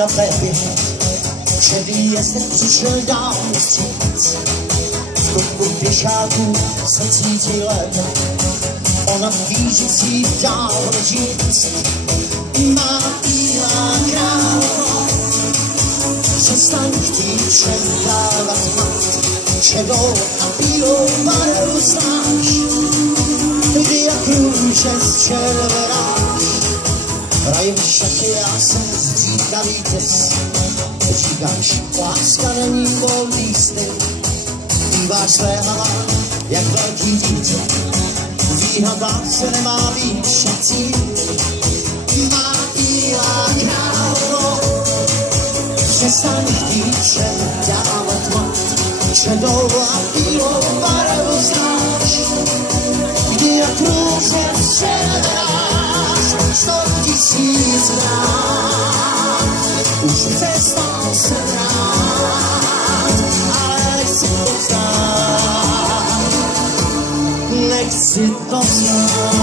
na pépě, šedý jezdec přišel dál vstříc. V kopu pěšáků se cítí lépe, ona v kýžicích dál říct. Má bílá králo, přestaň chtít předávat mat, čedou a bílou barevu znáš, kdy jak růže zčervenáš. Hraju šachy, já jsem zříkavý těs, říkáš, láska není volný styl, býváš své hlava jak velký dítě, výhada se nemá výše cíl. Má bílá králo, přestaň chtít předávat mat, čedou a bílou barevu znáš, kdy jak růže převedáš 100 000 rát. Už přestal se rád, ale nechci to znát, nechci to znát.